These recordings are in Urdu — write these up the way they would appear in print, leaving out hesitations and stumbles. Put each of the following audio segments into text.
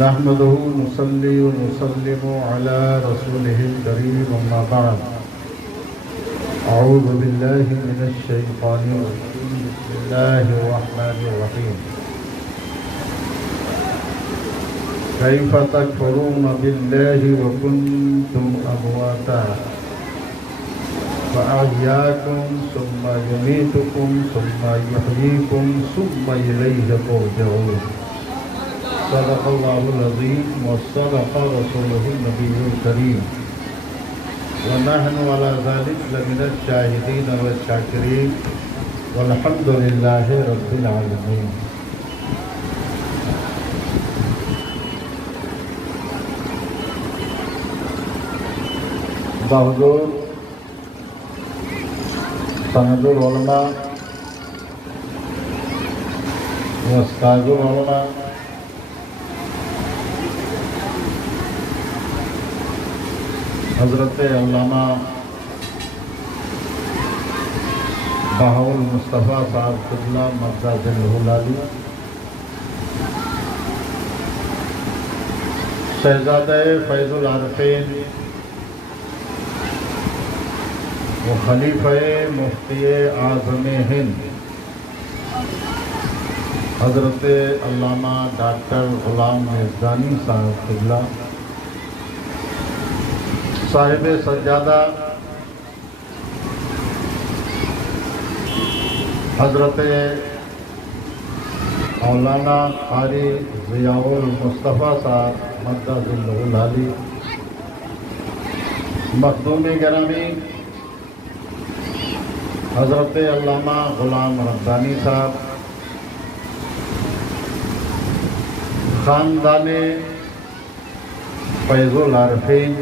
نحمده نصلي ونسلم على رسوله الكريم أما بعد أعوذ بالله من الشيطان الرجيم بسم الله الرحمن الرحيم كيف تكفرون بالله وكنتم أمواتا فأحياكم ثم يميتكم ثم يحييكم ثم إليه ترجعون صدق الله العظيم وصدق رسوله النبي الكريم ونحن على ذلك لمن الشاهدين والشاكرين والحمد لله رب العالمين. بحضور سند العلماء واستاذ العلماء حضرت علامہ بہاول مصطفیٰ صاحب قبلہ مقدس الہلالی، شہزادہ فیض العارفین و خلیفہ مفتی اعظم ہند حضرت علامہ ڈاکٹر غلام میزبانی صاحب قبلہ، صاحب سجادہ حضرت مولانا قاری ضیاء المصطفیٰ صاحب مقدس الہلالی، مخدوم گرامی حضرت علامہ غلام ربانی صاحب، خاندان فیض العارفین،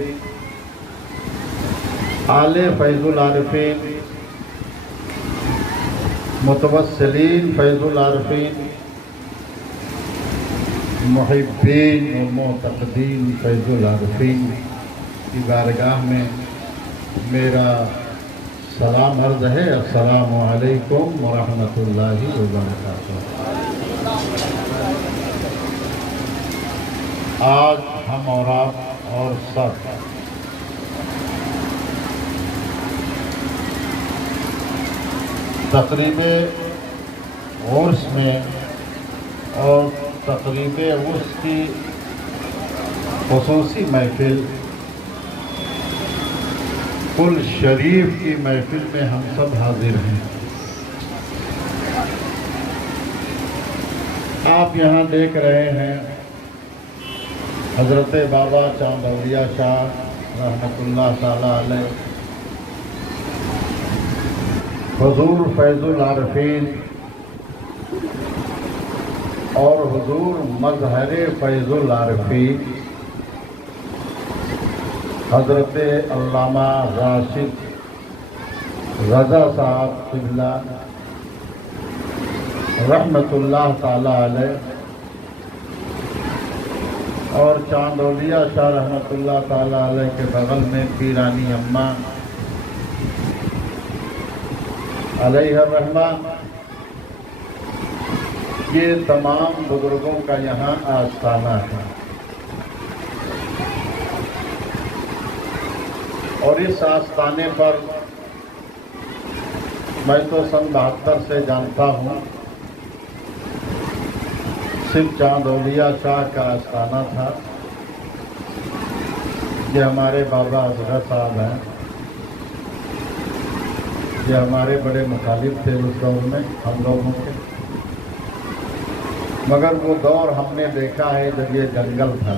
آل فیض العارفین، متوسلین فیض العارفین، محبین و معتقدین فیض العارفین کی بارگاہ میں میرا سلام عرض ہے۔ السلام علیکم ورحمۃ اللہ وبرکاتہ۔ آج ہم اور آپ اور سب تقریب عرس میں اور تقریب عرس کی خصوصی محفل کل شریف کی محفل میں ہم سب حاضر ہیں۔ آپ یہاں دیکھ رہے ہیں حضرت بابا چاند اولیاء شاہ رحمۃ اللہ تعالی علیہ، حضور فیض العارفین اور حضور مظہر فیض العارفین حضرت علامہ راشد رضا صاحب قبلہ رحمۃ اللہ تعالی علیہ اور چاند اولیاء شاہ رحمۃ اللہ تعالی علیہ کے بغل میں پیرانی اماں علیہ الرحمہ، یہ تمام بزرگوں کا یہاں آستانہ ہے۔ اور اس آستانے پر میں تو سن 72 سے جانتا ہوں، صرف چاند اولیاء شاہ کا آستانہ تھا۔ یہ ہمارے بابا اصغر صاحب ہیں، یہ ہمارے بڑے مخالف تھے اس دور میں ہم لوگوں کے، مگر وہ دور ہم نے دیکھا ہے جب یہ جنگل تھا،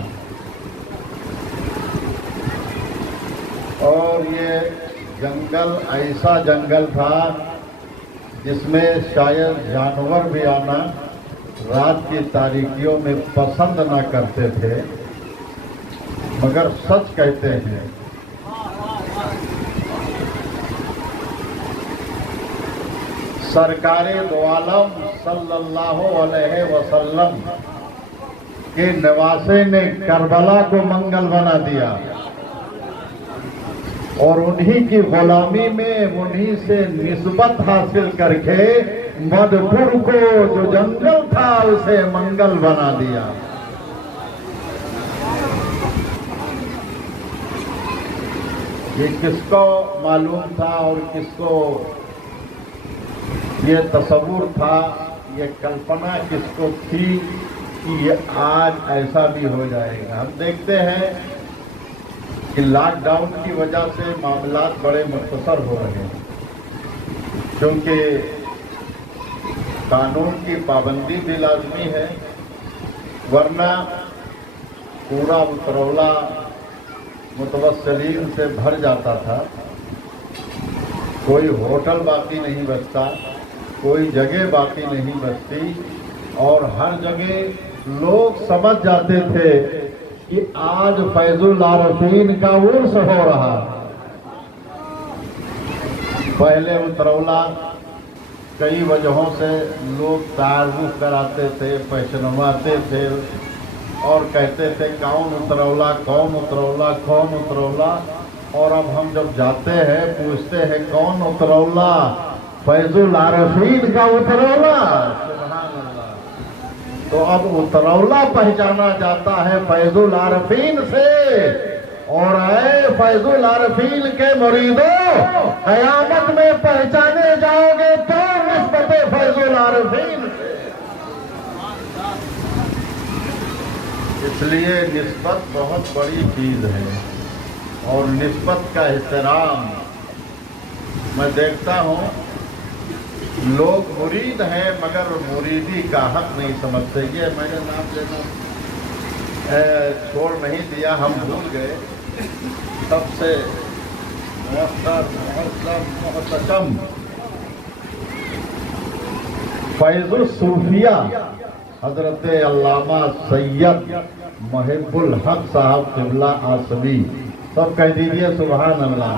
اور یہ جنگل ایسا جنگل تھا جس میں شاید جانور بھی آنا رات کی تاریکیوں میں پسند نہ کرتے تھے، مگر سچ کہتے ہیں سرکار دو عالم صلی اللہ علیہ وسلم کے نواسے نے کربلا کو منگل بنا دیا، اور انہی کی غلامی میں انہی سے نسبت حاصل کر کے مدھپور کو جو جنگل تھا اسے منگل بنا دیا۔ یہ کس کو معلوم تھا اور کس کو یہ تصور تھا، یہ کلپنا کس کو تھی کہ یہ آج ایسا بھی ہو جائے گا؟ ہم دیکھتے ہیں کہ لاک ڈاؤن کی وجہ سے معاملات بڑے مختصر ہو رہے ہیں، کیونکہ قانون کی پابندی بھی لازمی ہے، ورنہ پورا اترولہ متوسلین سے بھر جاتا تھا، کوئی ہوٹل باقی نہیں بچتا، کوئی جگہ باقی نہیں بچتی، اور ہر جگہ لوگ سمجھ جاتے تھے کہ آج فیض العارفین کا عرس ہو رہا۔ پہلے اترولہ کئی وجہوں سے لوگ تعارف کراتے تھے، پہچنواتے تھے اور کہتے تھے کون اترولہ، کون اترولہ، کون اترولہ، اور اب ہم جب جاتے ہیں پوچھتے ہیں کون اترولہ؟ فیض العارفین کا اترولہ۔ سبحان اللہ۔ تو اب اترولہ پہچانا جاتا ہے فیض العارفین سے، اور اے فیض العارفین کے مریدوں، قیامت میں پہچانے جاؤ گے تو نسبت فیض العارفین سے۔ اس لیے نسبت بہت بڑی چیز ہے، اور نسبت کا احترام میں دیکھتا ہوں لوگ مرید ہیں مگر مریدی کا حق نہیں سمجھتے۔ یہ میں نے نام لینا چھوڑ نہیں دیا، ہم بھول گئے۔ سب سے محتشم فیض الصوفیہ حضرت علامہ سید محب الحق صاحب قبلہ آسمی، سب کہہ دیجئے سبحان اللہ۔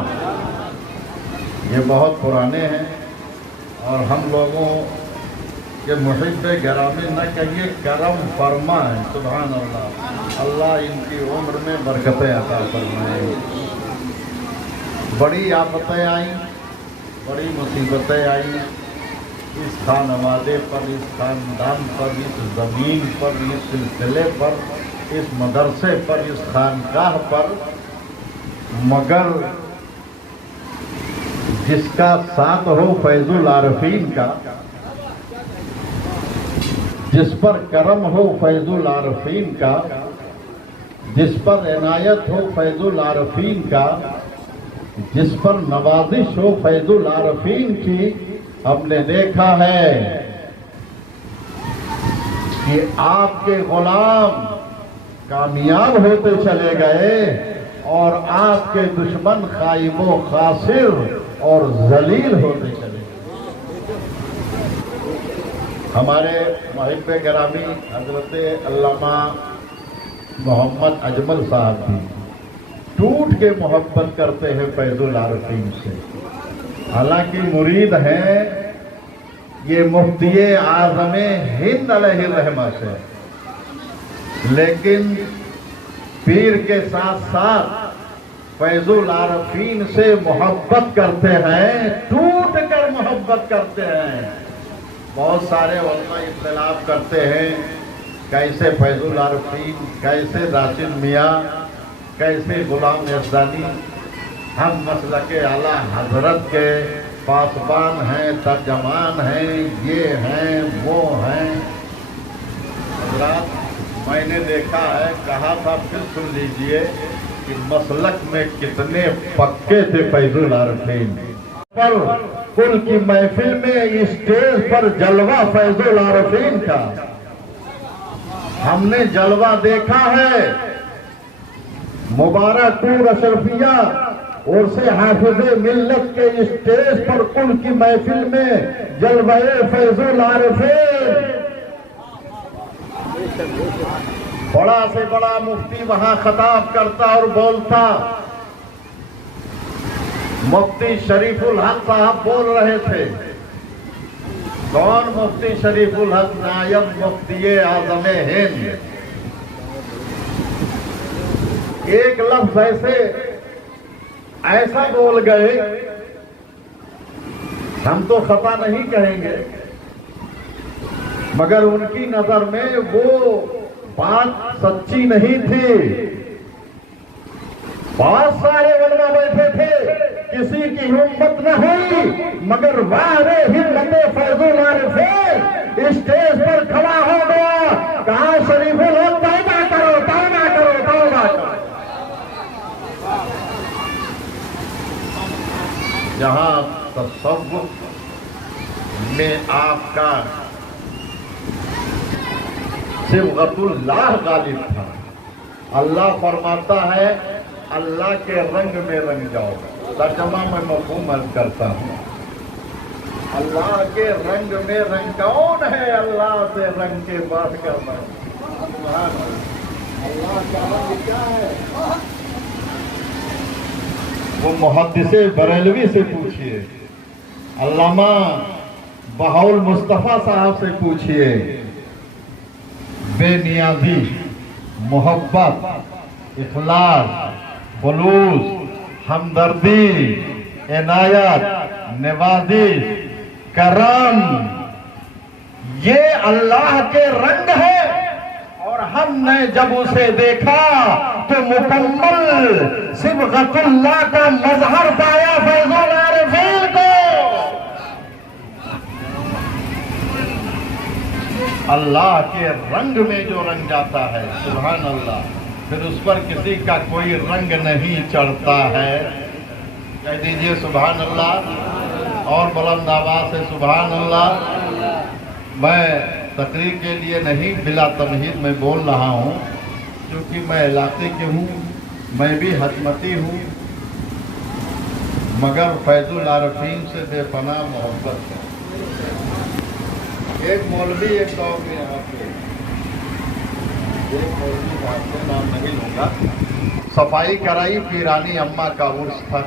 یہ بہت پرانے ہیں، اور ہم لوگوں کے محب گرامی نہ کہیے کرم فرما ہے، سبحان اللہ۔ اللہ ان کی عمر میں برکتیں عطا فرمائے۔ بڑی آفتیں آئیں، بڑی مصیبتیں آئیں اس خانوادے پر، اس خاندان پر، اس زمین پر، اس سلسلے پر، اس مدرسے پر، اس خانقاہ پر، مگر جس کا ساتھ ہو فیض العارفین کا، جس پر کرم ہو فیض العارفین کا، جس پر عنایت ہو فیض العارفین کا، جس پر نوازش ہو فیض العارفین کی، ہم نے دیکھا ہے کہ آپ کے غلام کامیاب ہوتے چلے گئے اور آپ کے دشمن خائب و خاسر اور ذلیل ہوتے چلے گئے۔ ہمارے محب گرامی حضرت علامہ محمد اجمل صاحب بھی ٹوٹ کے محبت کرتے ہیں فیض العارفین سے، حالانکہ مرید ہیں یہ مفتی اعظم ہند علیہ الرحمہ سے، لیکن پیر کے ساتھ ساتھ فیض العارفین سے محبت کرتے ہیں، ٹوٹ کر محبت کرتے ہیں۔ بہت سارے علماء اختلاف کرتے ہیں کیسے فیض العارفین، کیسے راشد میاں، کیسے غلام یزدانی، ہم مسلک اعلیٰ حضرت کے پاسبان ہیں، ترجمان ہیں، یہ ہیں وہ ہیں۔ حضرات میں نے دیکھا ہے، کہا تھا، پھر سن لیجئے کہ مسلک میں کتنے پکے تھے فیض العارفین۔ پر کل کی محفل میں اسٹیج پر جلوہ فیض العارفین کا ہم نے جلوہ دیکھا ہے۔ مبارک پور اشرفیہ اور سے حافظ ملت کے اسٹیج پر کل کی محفل میں جلوہ فیض العارفین، بڑا سے بڑا مفتی وہاں خطاب کرتا اور بولتا۔ مفتی شریف الحق صاحب بول رہے تھے۔ کون مفتی شریف الحق؟ نائب مفتی اعظم ہند۔ ایک لفظ ایسا بول گئے، ہم تو خطا نہیں کہیں گے، مگر ان کی نظر میں وہ بات سچی نہیں تھی۔ بہت سارے علماء بیٹھے تھے، کسی کی ہمت نہ ہوئی مگر وارے ہمت فیض العارفین اسٹیج پر کھڑا ہو گیا، کہا شریف لوگ توبہ کرو توبہ کرو توبہ کرو۔ جہاں تصوف میں آپ کا صبغت اللہ غالب تھا، اللہ فرماتا ہے اللہ کے رنگ میں رنگ جاؤ۔ ترجمہ میں مفہوم عرض کرتا ہوں، اللہ کے رنگ میں رنگ کون ہے؟ اللہ سے رنگ کے بات کرنا۔ اللہ کا رنگ کیا ہے؟ وہ محدث بریلوی سے پوچھئے، علامہ بہاءالمصطفیٰ صاحب سے پوچھئے، بے نیازی، محبت، اخلاص، خلوص، ہمدردی، عنایت، نوازش، کرم، یہ اللہ کے رنگ ہے، اور ہم نے جب اسے دیکھا تو مکمل صبغت اللہ کا مظہر پایا فیض العارفین کو۔ اللہ کے رنگ میں جو رنگ جاتا ہے، سبحان اللہ، پھر اس پر کسی کا کوئی رنگ نہیں چڑھتا ہے۔ کہہ دیجئے سبحان اللہ، اور بلند آواز سے سبحان اللہ۔ میں تقریر کے لیے نہیں، بلا تمہید میں بول رہا ہوں، کیونکہ میں علاقے کے ہوں، میں بھی حکمتی ہوں، مگر فیض العارفین سے بے پناہ محبت ہے۔ ایک مولوی ایک دور میں یہاں پہ، ایک مولوی صاحب سے نام نہیں لوں گا، صفائی کرائی، پیرانی اماں کا عرس تھا،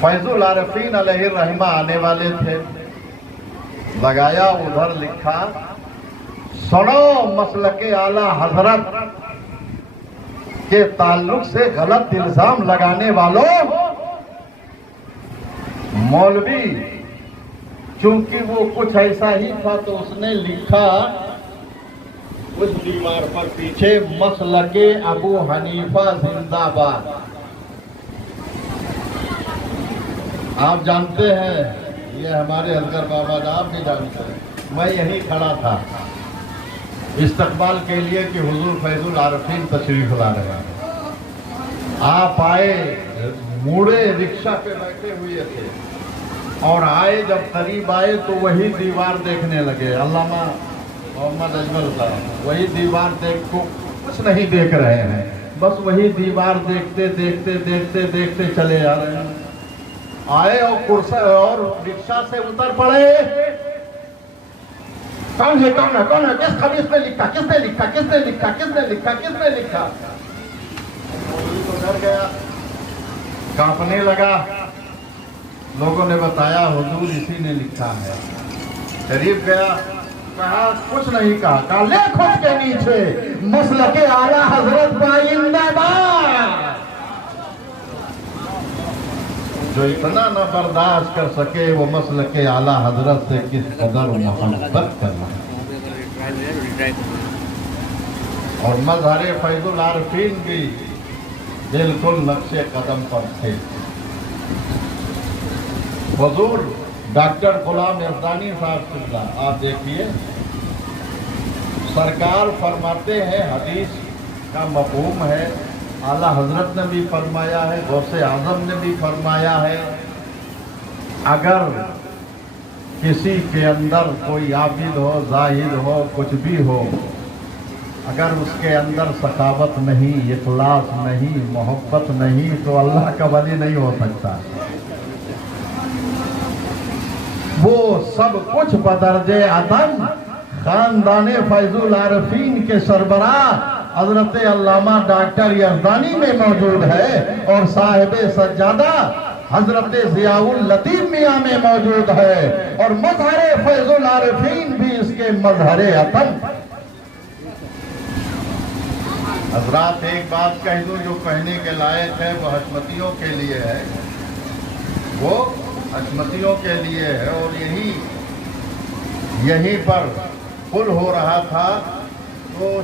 فیض العارفین علیہ الرحمہ آنے والے تھے، لگایا ادھر لکھا، سنو مسلک اعلیٰ حضرت کے تعلق سے غلط الزام لگانے والوں۔ مولوی چونکہ وہ کچھ ایسا ہی تھا تو اس نے لکھا اس دیوار پر پیچھے، مسلک ابو حنیفہ زندہ باد۔ آپ جانتے ہیں، یہ ہمارے اصغر بابا جان، آپ بھی جانتے ہیں، میں یہیں کھڑا تھا استقبال کے لیے کہ حضور فیض العارفین تشریف لا رہے ہیں۔ آپ آئے، موڑے رکشہ پہ بیٹھے ہوئے تھے، اور آئے، جب قریب آئے تو وہی دیوار دیکھنے لگے، علامہ محمد اجمل صاحب وہی دیوار دیکھ کو کچھ نہیں دیکھ رہے ہیں، بس وہی دیوار دیکھتے دیکھتے دیکھتے دیکھتے چلے آ رہے ہیں۔ آئے اور کرسی اور رکشہ سے اتر پڑے، کون ہے کون ہے کون ہے، کس خبیث نے لکھا، کس نے لکھا، کس نے لکھا، کس نے لکھا، کس نے لکھا؟ مولوی تو ڈر گیا، کانپنے لگا۔ لوگوں نے بتایا حضور اسی نے لکھا ہے۔ قریب گیا، کہا کچھ نہیں کہا، کہا لکھ اس کے نیچے مسلک اعلیٰ حضرت زندہ باد۔ جو اتنا نہ برداشت کر سکے وہ مسلک اعلیٰ حضرت سے کس قدر محبت کرنا۔ اور مظہر فیض العارفین بھی بالکل نقش قدم پر تھے۔ حضور ڈاکٹر غلام یزدانی صاحب، آپ دیکھیے، سرکار فرماتے ہیں، حدیث کا مفہوم ہے، اعلیٰ حضرت نے بھی فرمایا ہے، غوث اعظم نے بھی فرمایا ہے، اگر کسی کے اندر کوئی عابد ہو، زاہد ہو، کچھ بھی ہو، اگر اس کے اندر سخاوت نہیں، اخلاص نہیں، محبت نہیں، تو اللہ کا ولی نہیں ہو سکتا۔ وہ سب کچھ بدرجے عدم خاندان فیض العارفین کے سربراہ حضرت علامہ ڈاکٹر یزدانی میں موجود ہے، اور صاحب سجادہ حضرت ضیاء اللطیف میاں میں موجود ہے، اور مظہر فیض العارفین بھی اس کے مظہر عطم۔ حضرات ایک بات کہہ دوں جو کہنے کے لائق ہے، وہ حشمتیوں کے لیے ہے، وہ حشمتیوں کے لیے ہے، اور یہیں پر پل ہو رہا تھا تو